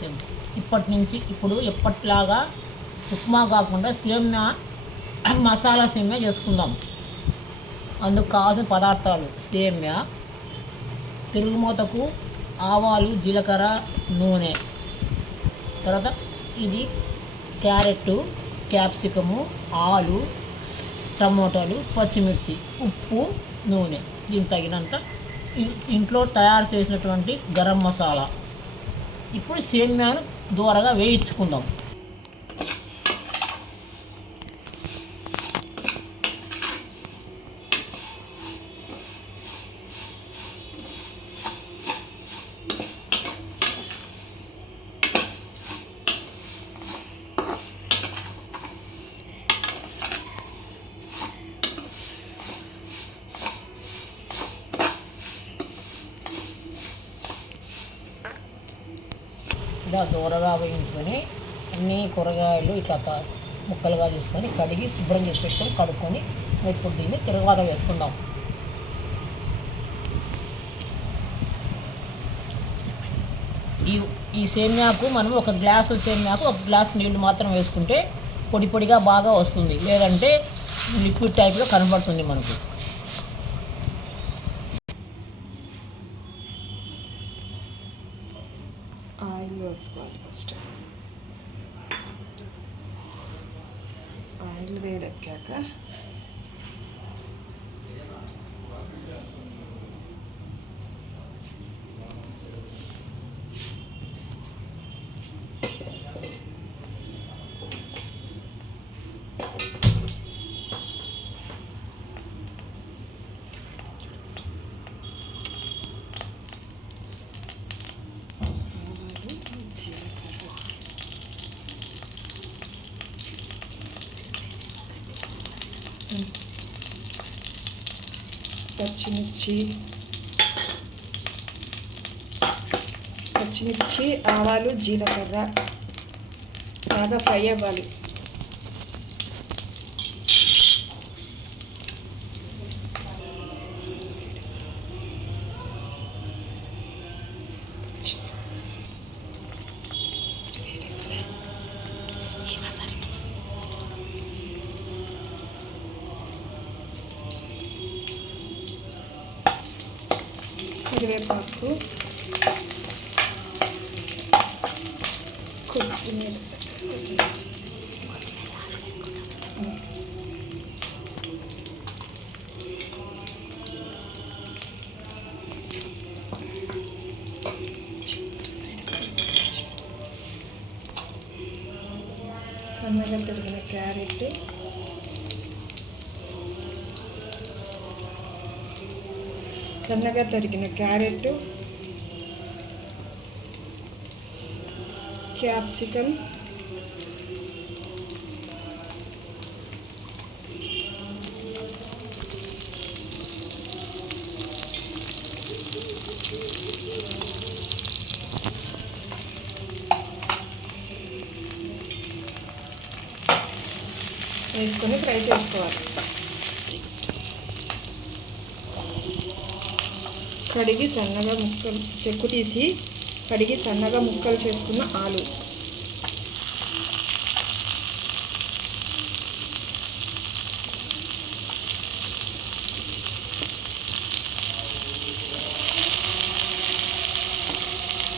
System ఇప్పటి నుంచి ఇప్పుడు ఎప్పటిలాగా ఉప్మా కాకుండా సేమ్యా మసాలా సేమ్యా చేసుకుందాం. అందుకు కావాల్సిన పదార్థాలు సేమ్యా తిరుగుమూతకు ఆవాలు జీలకర్ర నూనె. తర్వాత ఇది క్యారెట్ క్యాప్సికము ఆలు టమోటాలు పచ్చిమిర్చి ఉప్పు నూనె. దీనికి తగినంత ఇ- ఇంట్లో తయారు చేసినటువంటి గరం మసాలా. ఇప్పుడు సేమ్యాను దూరగా వేయించుకుందాం. ఇట్లా దూరగా వేయించుకొని అన్ని కూరగాయలు ఇట్లా ముక్కలుగా తీసుకొని కడిగి శుభ్రం చేసి పెట్టుకొని కడుక్కొని ఇప్పుడు దీన్ని తిరగబాత వేసుకుందాం. ఈ ఈ సేమ్యాకు మనం ఒక గ్లాసు సేమ్యాకు ఒక గ్లాస్ నీళ్ళు మాత్రం వేసుకుంటే పొడి పొడిగా బాగా వస్తుంది. లేదంటే లిక్విడ్ టైప్లో కనబడుతుంది మనకు. ఆయిల్ వేసుకోవాలి ఫస్ట్ ఆయిల్ వేడెక్కాక ఆవాలు జీలకర్ర పచ్చిమిర్చి. పచ్చిమిర్చి ఆవాలు జీలకర్ర బాగా ఫ్రై అవ్వాలి. కరివేపాకు కొత్తిమీర. సన్నగా తరిగిన క్యారెట్ సన్నగా తరిగిన క్యారెట్ క్యాప్సికమ్ వేసుకొని ఫ్రై చేసుకోవాలి. కడిగి సన్నగా ముక్కలు చెక్కు తీసి కడిగి సన్నగా ముక్కలు చేసుకున్న ఆలు.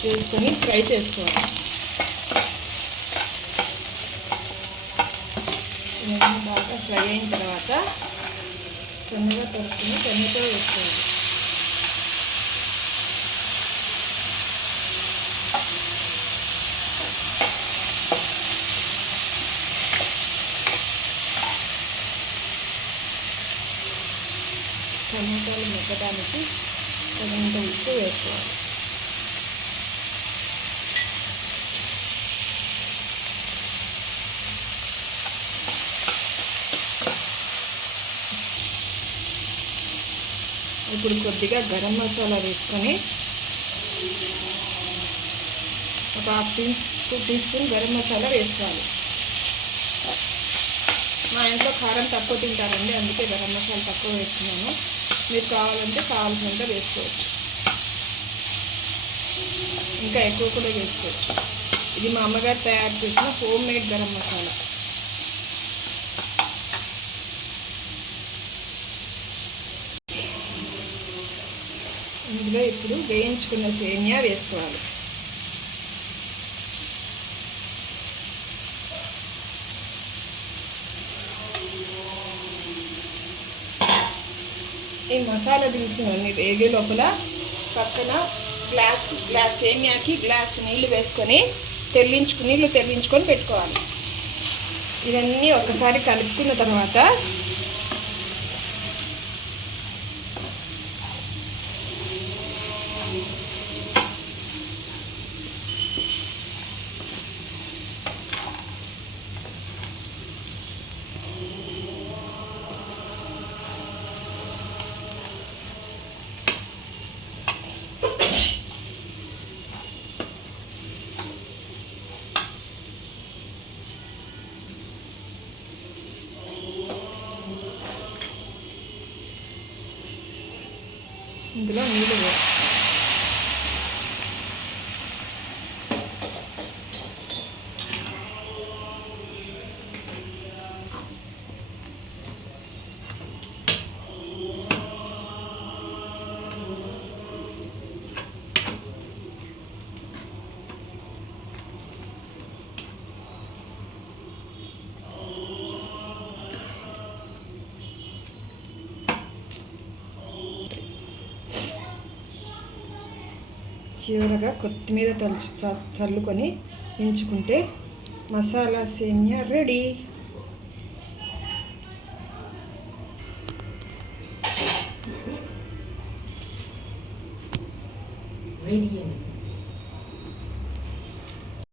వేసుకొని ఫ్రై చేసుకోవాలి. బాగా ఫ్రై అయిన తర్వాత సన్నగా తరుక్కుని టమాటో వేసుకోవాలి టమాటాలు మెక్కడానికి తగినంత ఉప్పు వేసుకోవాలి. ఇప్పుడు కొద్దిగా గరం మసాలా వేసుకొని ఒక half tea two teaspoon garam masala వేసుకోవాలి. మా ఇంట్లో కారం తక్కువ తింటారండి అందుకే గరం మసాలా తక్కువ వేస్తున్నాను. మీరు కావాలంటే కావాల్సినంత వేసుకోవచ్చు. ఇంకా ఎక్కువ కూడా వేసుకోవచ్చు. ఇది మా అమ్మగారు తయారు చేసిన హోమ్ మేడ్ గరం మసాలా. ఇందులో ఇప్పుడు వేయించుకున్న సేమియా వేసుకోవాలి. ఈ మసాలా దినుసులన్నీ వేగే లోపల పక్కన గ్లాస్ గ్లాస్ సేమియాకి గ్లాస్ నీళ్ళు వేసుకొని తెల్లించుకు నీళ్ళు తెల్లించుకొని పెట్టుకోవాలి. ఇవన్నీ ఒకసారి కలుపుకున్న తర్వాత ఇందులో నీళ్ళు చివరగా కొత్తిమీర తలుచు చల్లుకొని ఎంచుకుంటే మసాలా సేమియా రెడీ. రెడీ